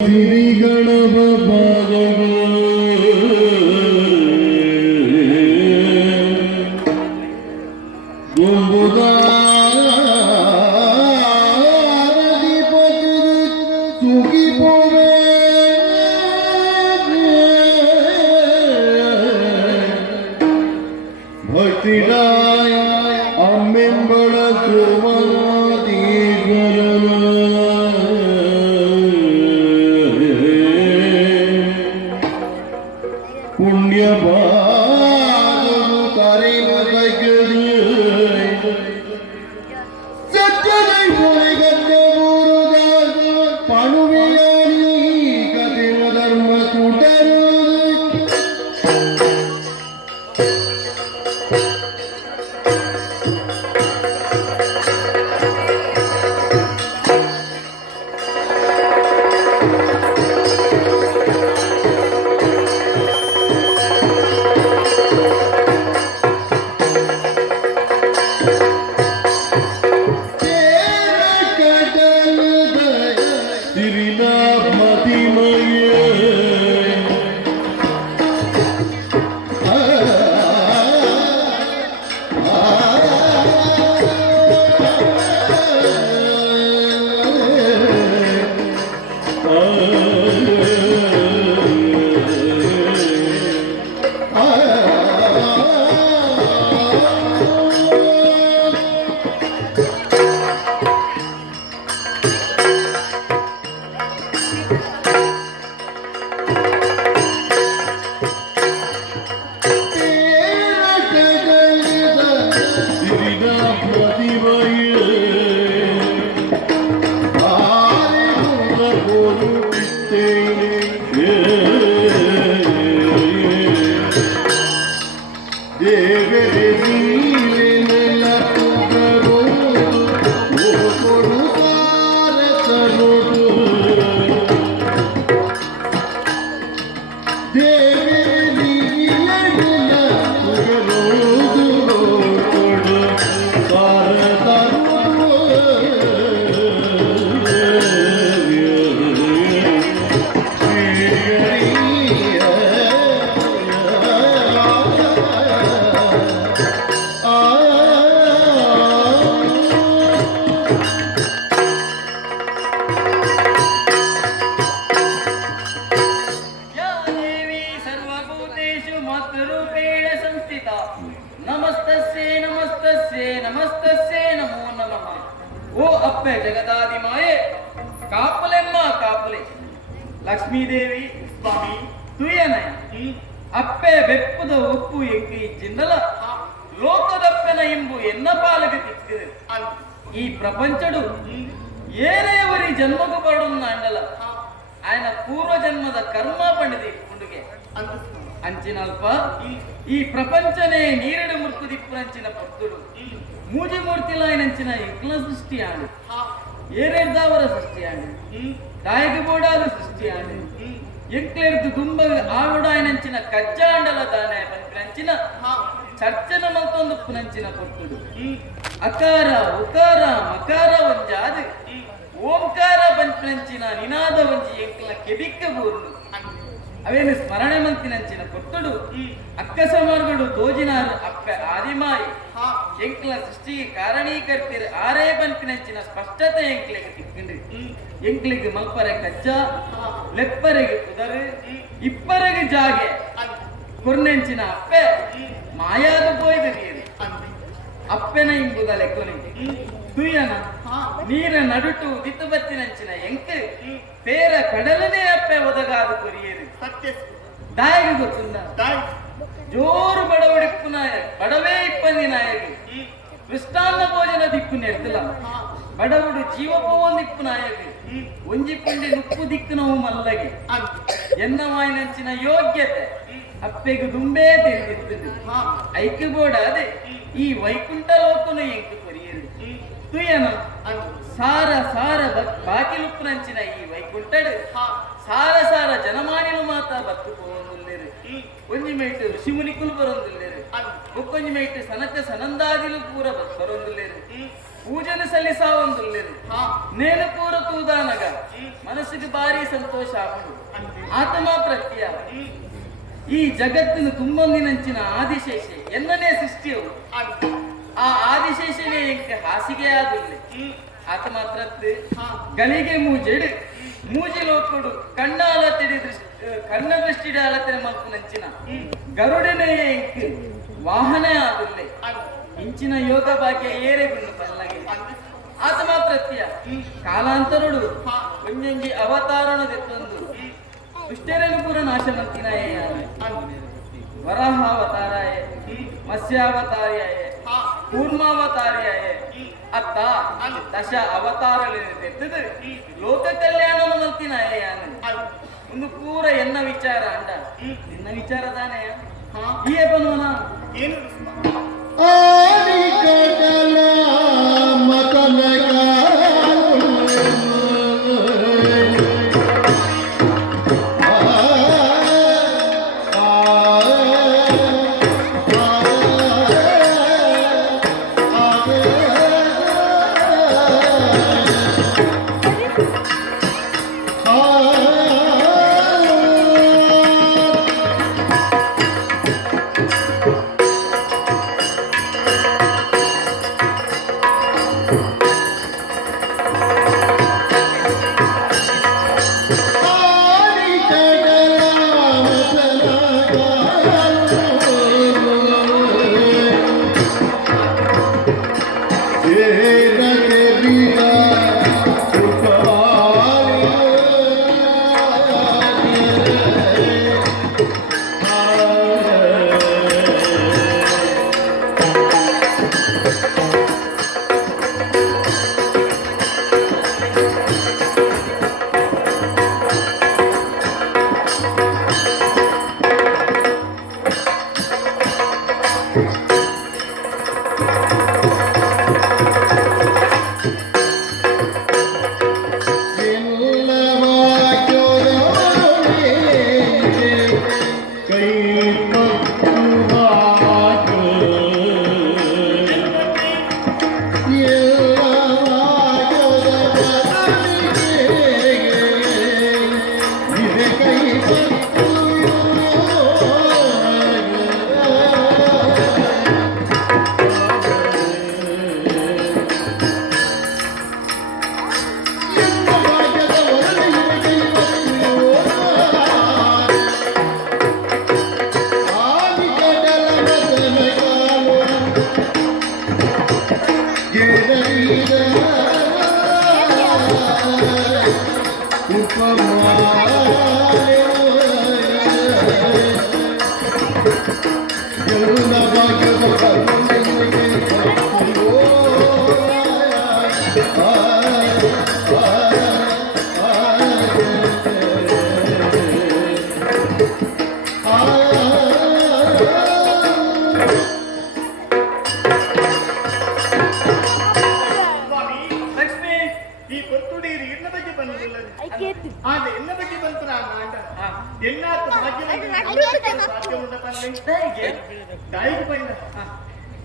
ಶ್ರೀ ಗಣಪ ಭಕ್ತಿರಾಯ ಅಮ್ಮೆಂಬಳ ಪುಣ್ಯ ನಮಸ್ತಸ್ಯೇ ನಮೋ ನಮಃ. ಓ ಅಪ್ಪೆ ಜಗದಾದಿ ಮಾಯೆ ಕಾಪಲೆಮ್ಮ ಕಾಪಲೆ ಲಕ್ಷ್ಮೀದೇವಿ ಸ್ವಾಮಿ ತುಯ್ಯನಯ ಅಪ್ಪೆ ಬೆಪ್ಪುದ ಒಪ್ಪು ಎಂಗಿ ಜಿನ್ನಲ ಲೋಕದಪ್ಪೆನ ಎಂಬು ಎನ್ನ ಪಾಲಗೆ ತಿಕ್ಕಿದೆ ಈ ಪ್ರಪಂಚಡು ಏನೇವರಿ ಜನ್ಮకు పడున్న అండల ఆయన పూర్వ జన్మದ కర్మ పండిది కుండుಗೆ అంచినల్ప ఈ ప్రపంచనే నీరడు ముర్కు దిప్పునంచిన భక్తుడు ಮೂಜಿ ಮೂರ್ತಿಲಾಯನಂಚಿನ ಎಂಕ್ಲ ಸೃಷ್ಟಿ ಆಂಡು ಏರೇರ್ದಾವರ ಸೃಷ್ಟಿ ಆಂಡು ದಾಯಗೆ ಬೋಡಾದ ಸೃಷ್ಟಿ ಆಂಡು ಎಂಕ್ಲೆರ್ದು ದುಂಬ ಆವಿಡಾಯನಂಚಿನ ಕಜ್ಜಾಂಡಲ ದಾನೆ ಪಂಚಂಚಿನ ಚರ್ಚನ ಮಲ್ತೊಂದು ಪುನಂಚಿನ ಭಕ್ತುಡು ಅಕಾರ ಉಕಾರ ಮಕಾರ ಒಂಜಾದ ಓಂಕಾರ ಪಂಚಂಚಿನ ನಿನಾದ ಒಂಜಿ ಎಂಕ್ಲ ಕೆಬಿಕ್ಕ ಬೋರ್ಡು ಅವೇನು ಸ್ಮರಣೆ ಮಂತಿನಂಚಿನ ಭಕ್ತುಡು ಅಕ್ಕ ಸಮಾರ್ಗಡು ತೋಜಿನಾರು ಅಪ್ಪೆ ಆದಿಮಾಯಿ ಎಂಕ್ಲ ಸೃಷ್ಟಿಗೆ ಕಾರಣೀಕರ್ತಿರು ಆರೇ ಪಂಪಿನಂಚಿನ ಸ್ಪಷ್ಟತೆ ಎಂಕ್ಲೆಗೆ ತಿಕ್ಕಿಂಡ್ರಿ ಎಂಕ್ಲಿಗೆ ಮಲ್ಪರೆ ಕಜ್ಜ ಲೆಪ್ಪರೆಗೆ ಕುದರು ಇಪ್ಪರೆಗೆ ಜಾಗೆ ಕೊರ್ನೆಂಚಿನ ಅಪ್ಪೆ ಮಾಯಾದ ಪೋಯ್ದರಿ ಅಪ್ಪೆನ ಇಂಬುದ ಲೆಕ್ಕನಿಗೆ ತುಯ್ಯನ ನೀರ ನಡುಟು ದಿತ್ತು ಬತ್ತಿನಂಚಿನ ಎಂಕ್ ಪೇರ ಕಡಲನೇ ಅಪ್ಪೆ ಒದಗಾದ ಕೊರಿಯರು ಸತ್ಯ ದಾಯಿಗೆ ಗೊತ್ತುಂದ ಜೋರು ಬಡವಡಿಪ್ಪು ನಾಯಕ ಬಡವೇ ಇಪ್ಪಂದಿ ನಾಯಕ ಕೃಷ್ಣಾನ್ನ ಭೋಜನ ದಿಕ್ಕು ನೆಡ್ತಿಲ್ಲ ಬಡವಡು ಜೀವಪೋಂದಿಪ್ಪು ನಾಯಕ ಒಂಜಿ ಪುಂಡಿ ನುಪ್ಪು ದಿಕ್ಕು ನಾವು ಮಲ್ಲಗೆ ಎನ್ನ ಮಾಯಿನಂಚಿನ ಯೋಗ್ಯತೆ ಅಪ್ಪೆಗೆ ದುಂಬೇ ತಿಳಿದಿರ್ತದೆ ಐಕ್ಯ ಬೋಡ ಅದೇ ಈ ವೈಕುಂಠ ಲೋಕನು ಎಂಕು ಕೊರಿಯರು ತುಯ್ಯನ ಸಾರ ಸಾರ ಬಾಕಿಲುಪ್ಪುನಂಚಿನ ಈ ವೈಕುಂಠಡು ಸಾರ ಸಾರ ಜನಮಾನಿಲು ಮಾತ ಬತ್ತು ಪೋಂದುಲ್ಲೇರು ಒಂಜಿ ಮೇಟು ಋಷಿಮುನಿಕುಲು ಬರೊಂದುಲ್ಲೇರು ಒಕ್ಕೊಂಜಿ ಮೇಟು ಸನಕ ಸನಂದಾದಿಲು ಪೂರ ಬರೊಂದುಲ್ಲೇರು ಪೂಜನೆ ಸಲ್ಲಿಸಾವೊಂದುಲ್ಲೇರು ನೇನು ಪೂರ ತೂದಾನಗ ಮನಸ್ಸಿಗೆ ಭಾರಿ ಸಂತೋಷ ಆಗುದು. ಆತ ಮಾತ್ರ ಅತ್ಯ ಈ ಜಗತ್ತಿನ ತುಂಬೊಂದಿನಂಚಿನ ಆದಿಶೇಷೆ ಎನ್ನನೇ ಸೃಷ್ಟಿಯವು. ಆ ಆದಿಶೇಷನೇ ಎಂಕೆ ಹಾಸಿಗೆ ಆದಿಲ್ಲ. ಆತ ಮಾತ್ರ ಗಳಿಗೆ ಮೂಜೆಡು ಮೂಜಿ ಲೋಕುಡು ಕಣ್ಣಾಲ ತಿಡಿ ಕಣ್ಣ ದೃಷ್ಟಿಡ ಅಳತನೆ ಮಲ್ಪು ನಂಚಿನ ಗರುಡನೇ ಎಂಕ್ ವಾಹನ ಆದಿಲ್ಲ. ಇಂಚಿನ ಯೋಗ ಭಾಗ್ಯ ಏರೆ ಬಿಂದು ಪಲ್ಲಗೆ. ಆತ ಮಾತ್ರ ಕಾಲಾಂತರುಡು ಒಂಜೊಂಜಿ ಅವತಾರಣದೆತ್ತೊಂದು ದುಷ್ಟರನ್ನು ಪೂರ ನಾಶನಂತಿನಾಯ ವರಾಹಾವತಾರಾಯ ಮತ್ಸ್ಯಾವತಾರ್ಯಾಯ ಕೂರ್ಮಾವತಾರ್ಯಾಯ ಅತ್ತ ದಶ ಅವತಾರಗಳೆತ್ತದು ಲೋಕ ಕಲ್ಯಾಣ ಮಂತಿನಾಯ ಒಂದು ಪೂರ ಎನ್ನ ವಿಚಾರ ಅಂಡ ನಿನ್ನ ವಿಚಾರ ತಾನೇ ಈ ಬನ್ವನ ಏನು ಆದಿಕಟಲ ಮತನಗ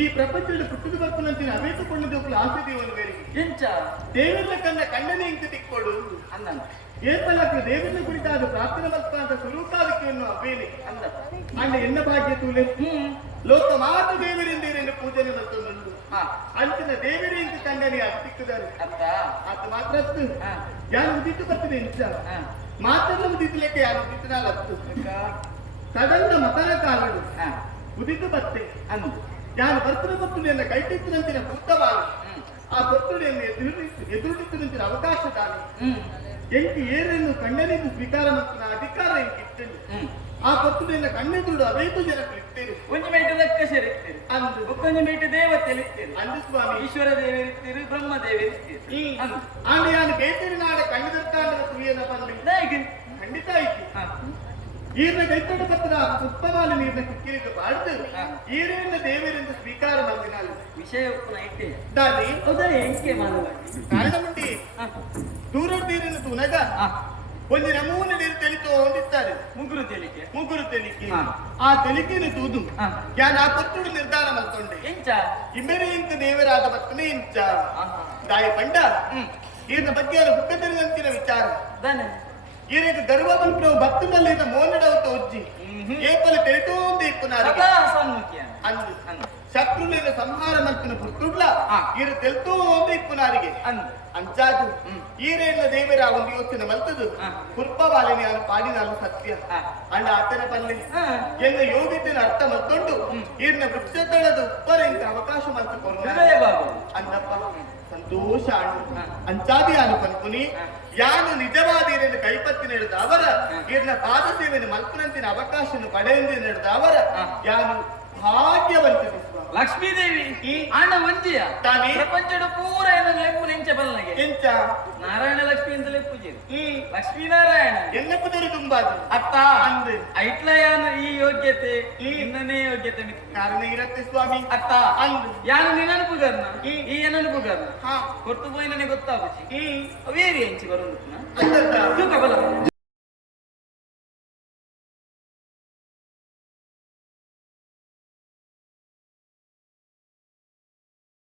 ಈ ಪ್ರಪಂಚದ ಪುಟ್ಟದ ಬರ್ಪನಂತಿನ ಅವೇತುಕೊಂಡದ್ದು ಆಸೆ ದೇವನು ಬೇರೆ ಎಂಚ ದೇವರ ಕನ್ನ ಕಂಡನೆ ಇಂಕ ತಿಕ್ಕೊಡು ಅಂದ ಏಪಲಕ್ಕ ದೇವನ ಕುರಿತಾದ ಪ್ರಾರ್ಥನೆ ಬರ್ಪ ಅಂತ ಸ್ವರೂಪಾದಕ್ಕೆಯನ್ನು ಅವೇನೆ ಅಂದ ಅಂಡ ಎನ್ನ ಭಾಗ್ಯ ತೂಲೆ ಲೋಕ ಮಾತ ದೇವರಿಂದೇನೆ ಪೂಜನೆ ಬರ್ತೊಂದು ಅಂಚಿನ ದೇವರೇ ಇಂಕ ಕಂಡನೆ ತಿಕ್ಕದಾರೆ ಅಂತ ಆತ ಮಾತ್ರ ಯಾರು ಉದಿತ್ತು ಬರ್ತದೆ ಇಂಚ ಮಾತನ್ನ ಉದಿತ್ತಲಿಕ್ಕೆ ಯಾರು ಉದಿತ್ತನಲ್ಲತ್ತು ಸಡನ್ನ ಮತನ ಕಾಲಡು ಉದಿತು ಬತ್ತೆ ಅಂದು ಯಾರು ಬರ್ತನ ಬರ್ತುನೆಯನ್ನ ಕೈಟಿತ್ತಿನಂತಿನ ಪುಸ್ತವಾಲ ಆ ಬರ್ತುನೆಯನ್ನು ಎದುರುನಿತ್ತಿನಂತಿನ ಅವಕಾಶ ದಾನಿ ಎಂಕಿ ಏರನ್ನು ಕಣ್ಣನೆಂದು ಸ್ವೀಕಾರ ಮತ್ತು ಅಧಿಕಾರ ಎಂಕಿತ್ತೇನೆ ಆ ಬರ್ತುನೆಯನ್ನ ಕಣ್ಣೆದುರು ಅವೈದು ಜನ ಇರ್ತೇನೆ ಒಂದು ಮೇಟು ಲಕ್ಕ ಸೇರಿರ್ತೀರಿ ಅಂದು ಒಕ್ಕೊಂದು ಮೇಟು ದೇವತೆಯಲ್ಲಿ ಇರ್ತೀರಿ ಅಂದು ಸ್ವಾಮಿ ಈಶ್ವರ ದೇವರಿರ್ತೀರಿ ಬ್ರಹ್ಮ ದೇವರಿರ್ತೀರಿ ಆಂಡ ಯಾನು ಬೇತೇರಿ ನಾಡ ಕಣ್ಣಿದರ್ತಾಂಡದ ತುಳಿಯನ ಬಂದು ಖಂಡಿತ ಐತಿ ಈರ್ನ ಕೈತೊಂಡ ಪತ್ರ ಪುಷ್ಪಮಾಲ ನೀರ್ನ ಕುಕ್ಕಿರಿಕ ಬಾಡ್ದು ಈರೇನ ದೇವರಿಂದ ಸ್ವೀಕಾರ ಮಾಡಿನಾಲು ವಿಷಯ ಇಟ್ಟೆ ದಾದಿ ಹೌದಾ ಎಂಕೆ ಮಾಡಲ್ಲ ಕಾರಣ ಮುಂಡಿ ದೂರ ನೀರಿನ ತುನಗ ಒಂದು ನಮೂನೆ ನೀರು ತೆಲಿತೋ ಹೊಂದಿದ್ದಾರೆ ಮುಗುರು ತೆಲಿಕೆ ಆ ತೆಲಿಕೆಯನ್ನು ತೂದು ಯಾನ್ ಆ ಪತ್ತುಡು ನಿರ್ಧಾರ ಮಾಡ್ಕೊಂಡೆ ಎಂಚ ಇಬ್ಬರೇ ಇಂಕ ದೇವರಾದ ಪತ್ತನೇ ಇಂಚ ದಾಯ ಪಂಡ ಈಯನ ಬಗ್ಗೆ ಹುಟ್ಟದಿರುವಂತಿನ ವಿಚಾರ ದಾನೆ ಈರೇಗ ಗರ್ವ ಬಂತು ಭಕ್ತನಲ್ಲಿ ಮೋನಡವತ್ತು ಒಜ್ಜಿ ಏಪಲು ತೆರೆತೋಂದು ಇಪ್ಪುನಾರಿಗೆ ಸದಾ ಸನ್ಮುಖಿಯ ಅಂದು ಅಂದು ಶತ್ರುಲಿನ ಸಂಹಾರ ಮಂತಿನ ಪುರ್ತುಡ್ಲ ಆ. ಈರು ತೆಲ್ತೋಂದು ಇಪ್ಪುನಾರಿಗೆ ಅಂದು ಅಂಚಾದು ಈರೇನ ದೇವರ ಒಂದು ಯೋಚನೆ ಮಲ್ತದು ಆ. ಕುರ್ಪವಾಲಿನಿ ಅವನು ಪಾಡಿನಾಲು ಸತ್ಯ ಆ. ಅಂಡ ಆತನ ಪಲ್ಲೆ ಹಾ. ಎನ್ನ ಯೋಗ್ಯತೆಯನ್ನು ಅರ್ಥ ಮಲ್ಕೊಂಡು ಈರ್ನ ವೃಕ್ಷದಳದ ಉಪ್ಪರಿಂದ ಅವಕಾಶ ಮಲ್ತುಕೊಂಡು ಹೃದಯ ಬಾಬು ಅಂದಪ್ಪ ಸಂತೋಷ ಅಣ್ಣು ಹಾ. ಅಂಚಾದಿ ಅನು ಕನ್ಕುನಿ ಹಾ. ಯಾನು ನಿಜವಾದ ಈರನ್ನು ಕೈಪತ್ತಿ ನಡೆದ ಅವರ ಈರ್ನ ಪಾದ ಸೇವೆಯನ್ನು ಮಲ್ಪನಂತಿನ ಅವಕಾಶ ಪಡೆಯಂದು ನಡೆದ ಅವರ ಹಾ. ಯಾನು ಭಾಗ್ಯವಂತ ಲಕ್ಷ್ಮೀದೇವಿ ಈ ಅಣ್ಣ ಮಂಜಿಯ ತಾನೇ ಪ್ರಪಂಚದ ಪೂರ ಏನು ಲೆಪ್ಪು ನೆಂಚ ಬಲ್ಲಗೆ ಎಂಚ ನಾರಾಯಣ ಲಕ್ಷ್ಮಿ ಅಂತಲೇ ಪೂಜೆ ಹ್ಮ್ ಲಕ್ಷ್ಮೀನಾರಾಯಣ ಎನ್ನಪ್ಪದರು ತುಂಬಾ ಅತ್ತ ಅಂದು ಐಟ್ಲಯಾನ ಈ ಯೋಗ್ಯತೆ ಇನ್ನನೇ ಯೋಗ್ಯತೆ ಮಿಕ್ಕ ಕಾರಣ ಇರತ್ತೆ ಸ್ವಾಮಿ ಅತ್ತ ಅಂದು ಯಾನು ನಿನ್ನನುಪುಗರ್ನ ಈ ಏನನುಪುಗರ್ನ ಹಾ ಕೊರ್ತು ಪೋಯಿ ನನಗೆ ಗೊತ್ತಾಗುಚ್ಚಿ ಹ್ಮ್ ಅವೇರಿ ಹೆಂಚಿ ಬರೋದು ಅಂದದ್ದ ತೂಕ ಬಲ